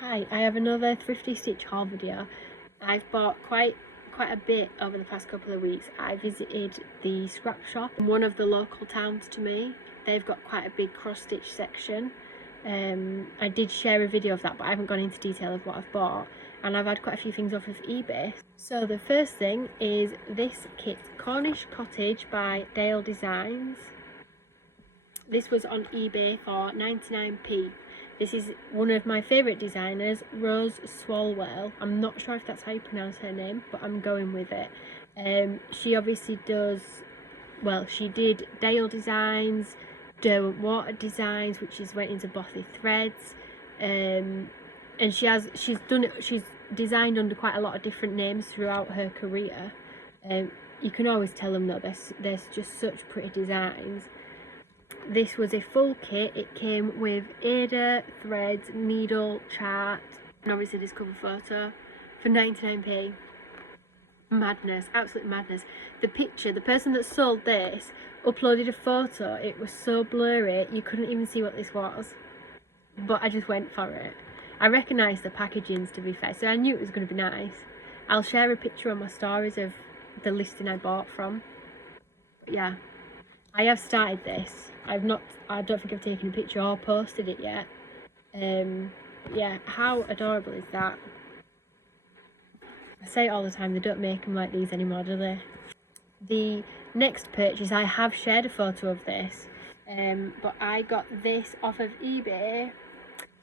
Hi, I have another Thrifty Stitch Haul video. I've bought quite a bit over the past couple of weeks. I visited the scrap shop in one of the local towns to me. They've got quite a big cross-stitch section. I did share a video of that, but I haven't gone into detail of what I've bought. And I've had quite a few things off of eBay. So the first thing is this kit, Cornish Cottage by Dale Designs. This was on eBay for 99p. This is one of my favourite designers, Rose Swalwell. I'm not sure if that's how you pronounce her name, but I'm going with it. She obviously does, well, she did Dale Designs, Derwent Water Designs, which is went into Bothy Threads, and she's designed under quite a lot of different names throughout her career. You can always tell them though, there's just such pretty designs. This was a full kit. It came with Ada, threads, needle, chart, and obviously this cover photo for 99p. Madness, absolute madness. The person that sold this uploaded a photo. It was so blurry you couldn't even see what this was, but I just went for it. I recognised the packagings, to be fair, so I knew it was going to be nice. I'll share a picture on my stories of the listing I bought from. But yeah, I have started this. I don't think I've taken a picture or posted it yet. Yeah, how adorable is that? I say it all the time, they don't make them like these anymore, do they? The next purchase, I have shared a photo of this, but I got this off of eBay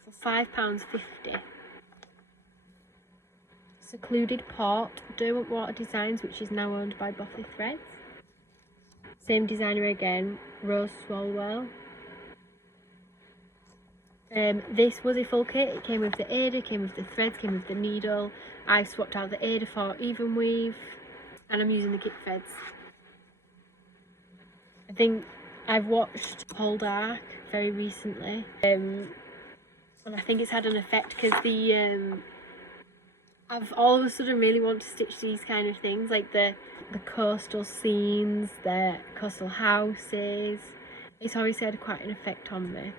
for £5.50. Secluded Port, Derwent Water Designs, which is now owned by Bothy Threads. Same designer again, Rose Swalwell. This was a full kit. It came with the Ada, came with the threads, came with the needle. I swapped out the Ada for even weave, and I'm using the kit threads. I think I've watched Whole Dark very recently, and I think it's had an effect because I've all of a sudden really want to stitch these kind of things, like the coastal scenes, the coastal houses. It's always had quite an effect on me.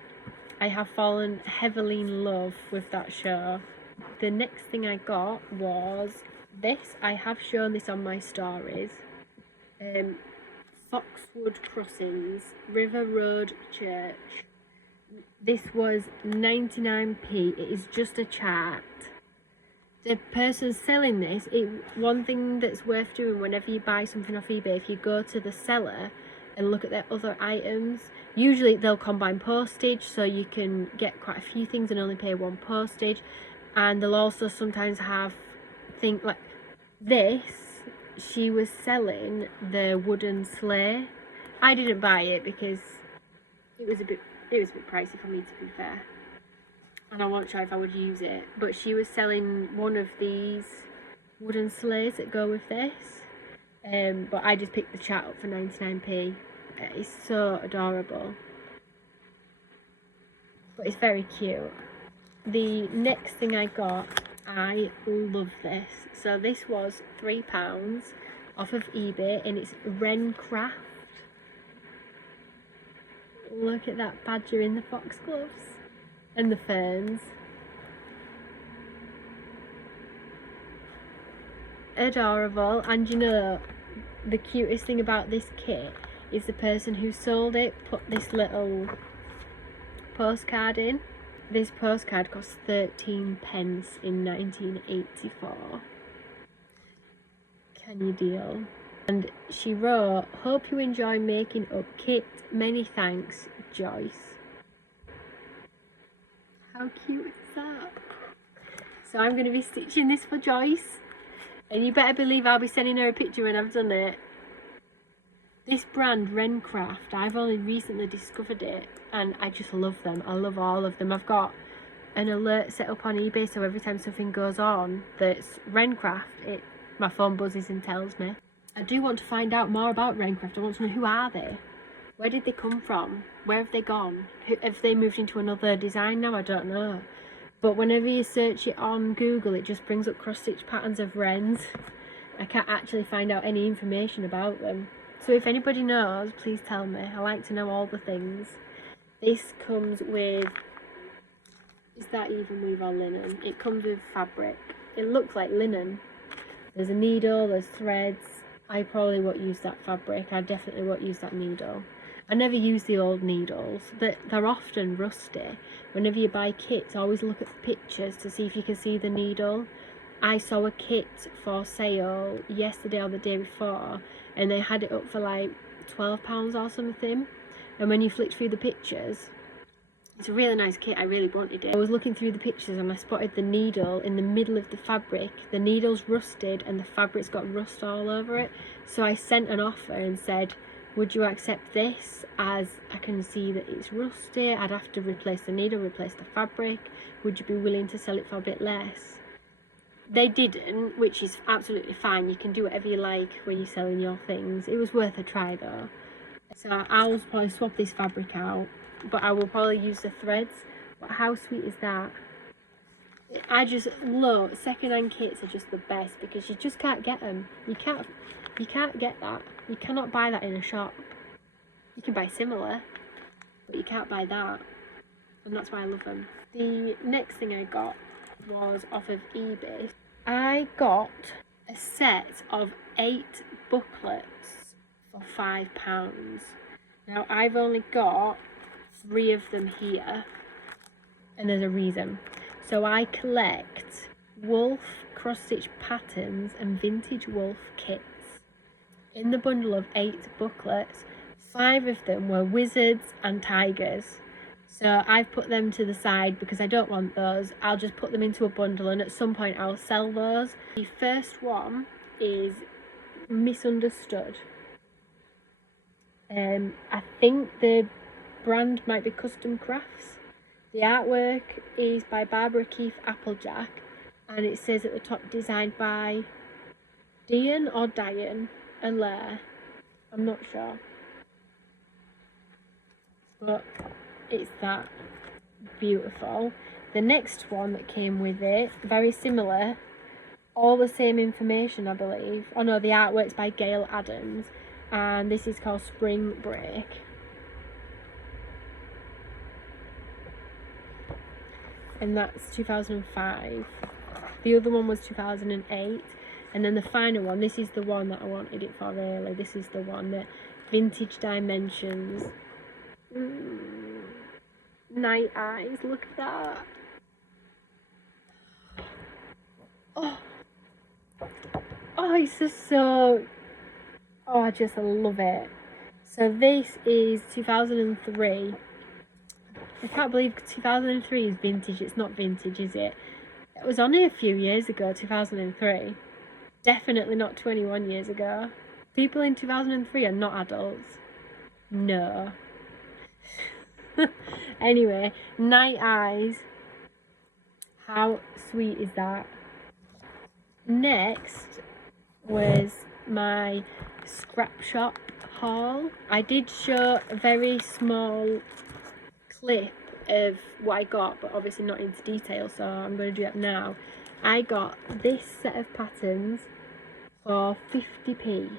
I have fallen heavily in love with that show. The next thing I got was this. I have shown this on my stories. Foxwood Crossings, River Road Church. This was 99p. It is just a chart. The person selling this, one thing that's worth doing whenever you buy something off eBay, if you go to the seller and look at their other items, usually they'll combine postage, so you can get quite a few things and only pay one postage. And they'll also sometimes have things like this. She was selling the wooden sleigh. I didn't buy it because it was a bit pricey for me, to be fair, and I wasn't sure if I would use it, but she was selling one of these wooden sleighs that go with this, but I just picked the chart up for 99p. It's so adorable, but it's very cute. The next thing I got, I love this. So this was £3 off of eBay, and it's Rencraft. Look at that badger in the foxgloves and the ferns. Adorable. And you know, the cutest thing about this kit is the person who sold it put this little postcard in. This postcard cost 13 pence in 1984. Can you deal? And she wrote, "Hope you enjoy making up kit. Many thanks, Joyce." How cute is that? So I'm going to be stitching this for Joyce, and you better believe I'll be sending her a picture when I've done it. This brand, Rencraft, I've only recently discovered it, and I just love them. I love all of them. I've got an alert set up on eBay, so every time something goes on that's Rencraft, my phone buzzes and tells me. I do want to find out more about Rencraft. I want to know, who are they? Where did they come from? Where have they gone? Have they moved into another design now? I don't know. But whenever you search it on Google, it just brings up cross-stitch patterns of Wrens. I can't actually find out any information about them. So if anybody knows, please tell me. I like to know all the things. This comes with Is that even weave or linen? It comes with fabric. It looks like linen. There's a needle, there's threads. I probably won't use that fabric. I definitely won't use that needle. I never use the old needles. They're often rusty. Whenever you buy kits, always look at the pictures to see if you can see the needle. I saw a kit for sale yesterday or the day before, and they had it up for like £12 or something. And when you flick through the pictures, it's a really nice kit. I really wanted it. I was looking through the pictures and I spotted the needle in the middle of the fabric. The needle's rusted and the fabric's got rust all over it. So I sent an offer and said, would you accept this, as I can see that it's rusty? I'd have to replace the needle, replace the fabric. Would you be willing to sell it for a bit less? They didn't, which is absolutely fine. You can do whatever you like when you're selling your things. It was worth a try though. So I'll probably swap this fabric out, but I will probably use the threads. But how sweet is that? I just love second-hand kits. Are just the best because you just can't get them. You can't get that. You cannot buy that in a shop. You can buy similar, but you can't buy that, and that's why I love them. The next thing I got was off of eBay. I got a set of 8 booklets for £5. Now I've only got 3 of them here, and there's a reason. So I collect wolf cross-stitch patterns and vintage wolf kits. In the bundle of 8 booklets, 5 of them were wizards and tigers. So I've put them to the side because I don't want those. I'll just put them into a bundle and at some point I'll sell those. The first one is Misunderstood. I think the brand might be Custom Crafts. The artwork is by Barbara Keith Applejack, and it says at the top, designed by Diane or Diane and Lair. I'm not sure, but it's that beautiful. The next one that came with it, very similar, all the same information I believe. Oh no, the artwork's by Gail Adams, and this is called Spring Break. And that's 2005. The other one was 2008, and then the final one, this is the one that I wanted it for really. This is the one that Vintage Dimensions. Night Eyes, look at that. Oh, it's just so, oh, I just love it. So this is 2003. I can't believe 2003 is vintage. It's not vintage, is it? It was only a few years ago, 2003. Definitely not 21 years ago. People in 2003 are not adults. No. Anyway, Night Eyes. How sweet is that? Next was my scrap shop haul. I did show a very small clip of what I got, but obviously not into detail, so I'm going to do that now. I got this set of patterns for 50p.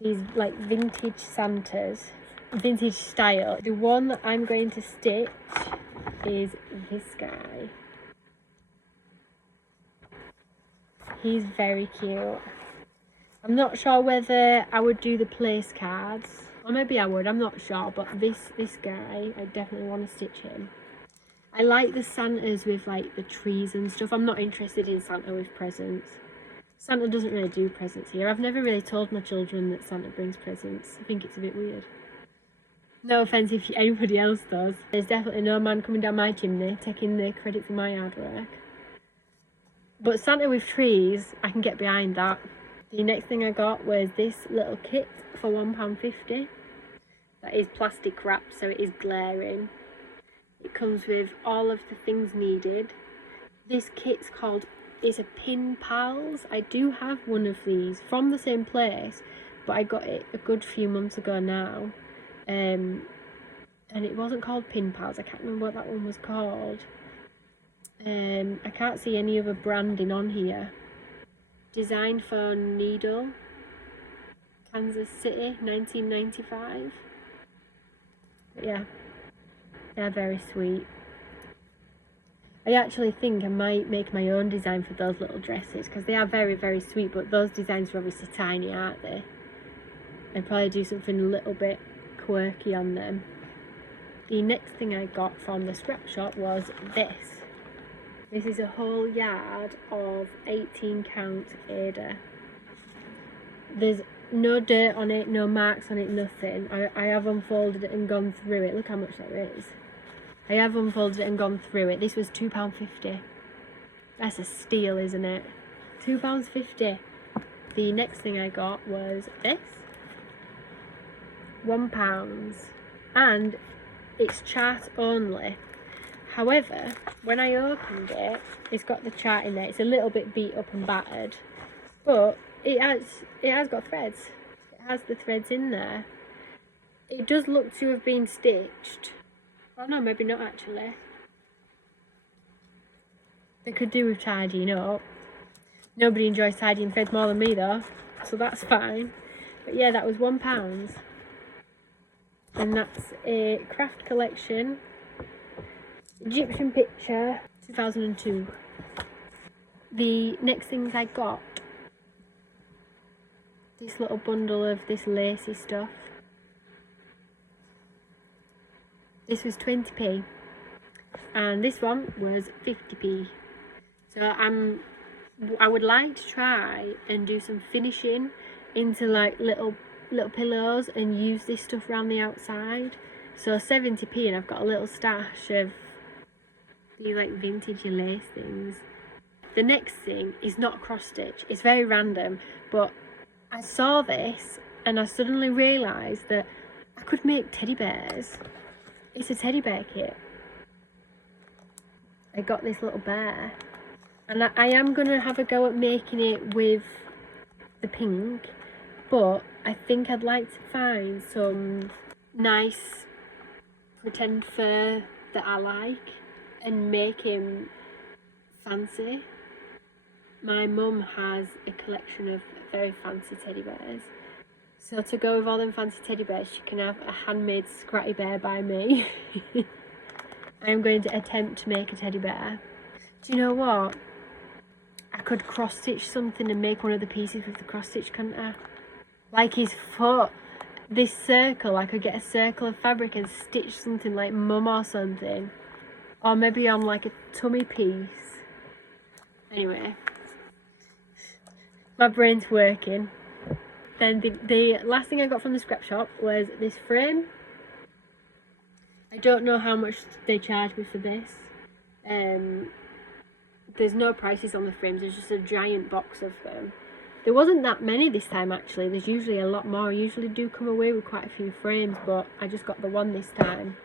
These like vintage Santas, vintage style. The one that I'm going to stitch is this guy. He's very cute. I'm not sure whether I would do the place cards, or maybe I would, I'm not sure, but this guy, I definitely want to stitch him. I like the Santas with like the trees and stuff. I'm not interested in Santa with presents. Santa doesn't really do presents here. I've never really told my children that Santa brings presents. I think it's a bit weird. No offence if anybody else does. There's definitely no man coming down my chimney taking the credit for my hard work. But Santa with trees, I can get behind that. The next thing I got was this little kit for £1.50. That is plastic wrap, so it is glaring. It comes with all of the things needed. This kit's called, it's a Pin Pals. I do have one of these from the same place, but I got it a good few months ago now. And it wasn't called Pin Pals. I can't remember what that one was called. I can't see any other branding on here. Designed for Needle, Kansas City, 1995. But yeah, they're very sweet. I actually think I might make my own design for those little dresses, because they are very, very sweet, but those designs are obviously tiny, aren't they? I'd probably do something a little bit quirky on them. The next thing I got from the scrap shop was this. This is a whole yard of 18 count Ada. There's no dirt on it, no marks on it, nothing. I have unfolded it and gone through it. Look how much that is. I have unfolded it and gone through it. This was £2.50. That's a steal, isn't it? £2.50. The next thing I got was this. £1. And it's chart only. However, when I opened it, it's got the chart in there. It's a little bit beat up and battered, but it has got threads. It has the threads in there. It does look to have been stitched. Oh no, maybe not actually. They could do with tidying up. Nobody enjoys tidying threads more than me though, so that's fine. But yeah, that was £1. And that's a craft collection. Egyptian picture, 2002. The next things I got, this little bundle of this Lacy stuff. This was 20p, and this one was 50p. So I would like to try and do some finishing into like little pillows and use this stuff around the outside. So 70p, and I've got a little stash of these like vintage lace things. The next thing is not cross stitch. It's very random, but I saw this and I suddenly realised that I could make teddy bears. It's a teddy bear kit. I got this little bear, and I am going to have a go at making it with the pink, but I think I'd like to find some nice pretend fur that I like and make him fancy. My mum has a collection of very fancy teddy bears, so to go with all them fancy teddy bears, she can have a handmade scratty bear by me. I am going to attempt to make a teddy bear. Do you know what? I could cross stitch something and make one of the pieces with the cross stitch, couldn't I? Like his foot, this circle, I could get a circle of fabric and stitch something like mum or something. Or maybe on like a tummy piece. Anyway, my brain's working. Then the last thing I got from the scrap shop was this frame. I don't know how much they charge me for this. There's no prices on the frames, there's just a giant box of them. There wasn't that many this time actually, there's usually a lot more. I usually do come away with quite a few frames, but I just got the one this time.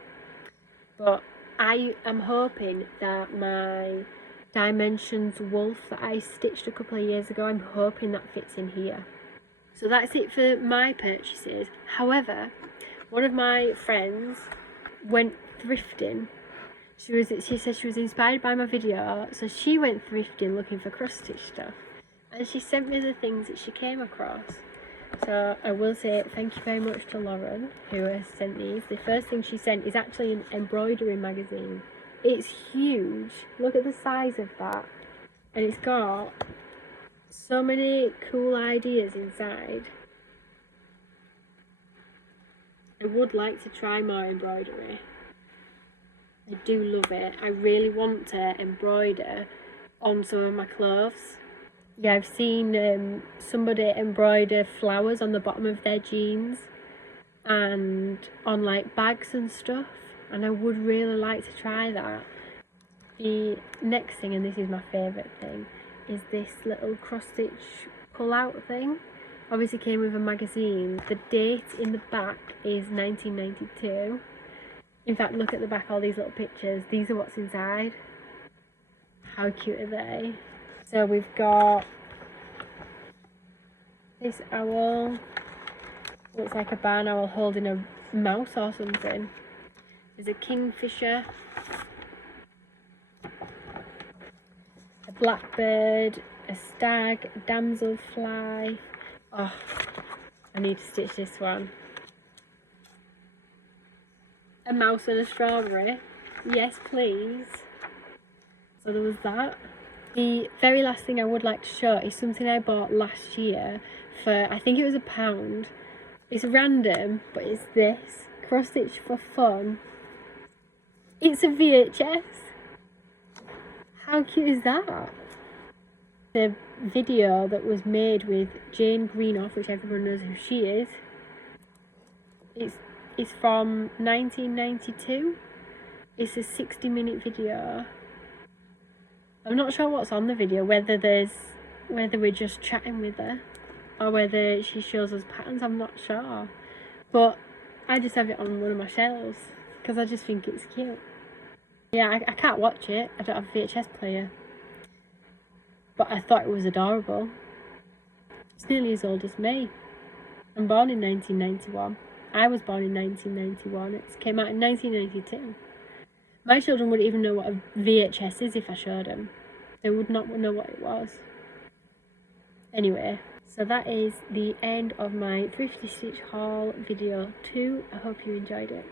But I am hoping that my Dimensions wolf that I stitched a couple of years ago, I'm hoping that fits in here. So that's it for my purchases. However, one of my friends went thrifting. She said she was inspired by my video, so she went thrifting looking for cross-stitch stuff, and she sent me the things that she came across. So I will say thank you very much to Lauren, who has sent these. The first thing she sent is actually an Embroidery Magazine. It's huge. Look at the size of that, and it's got so many cool ideas inside. I would like to try more embroidery. I do love it. I really want to embroider on some of my clothes. Yeah, I've seen somebody embroider flowers on the bottom of their jeans and on like bags and stuff, and I would really like to try that. The next thing, and this is my favourite thing, is this little cross-stitch pull-out thing. Obviously came with a magazine. The date in the back is 1992. In fact, look at the back, all these little pictures. These are what's inside. How cute are they? So we've got this owl. Looks like a barn owl holding a mouse or something. There's a kingfisher. A blackbird. A stag. A damselfly. Oh, I need to stitch this one. A mouse and a strawberry. Yes, please. So there was that. The very last thing I would like to show is something I bought last year for, I think it was £1. It's random, but it's this. Cross-stitch for fun. It's a VHS. How cute is that? The video that was made with Jane Greenough, which everyone knows who she is. It's from 1992. It's a 60-minute video. I'm not sure what's on the video, whether we're just chatting with her or whether she shows us patterns. I'm not sure, but I just have it on one of my shelves because I just think it's cute. Yeah, I can't watch it. I don't have a VHS player, but I thought it was adorable. It's nearly as old as me. I'm born in 1991. I was born in 1991. It came out in 1992. My children wouldn't even know what a VHS is if I showed them. They would not know what it was. Anyway, so that is the end of my Thrifty Stitch Haul video 2. I hope you enjoyed it.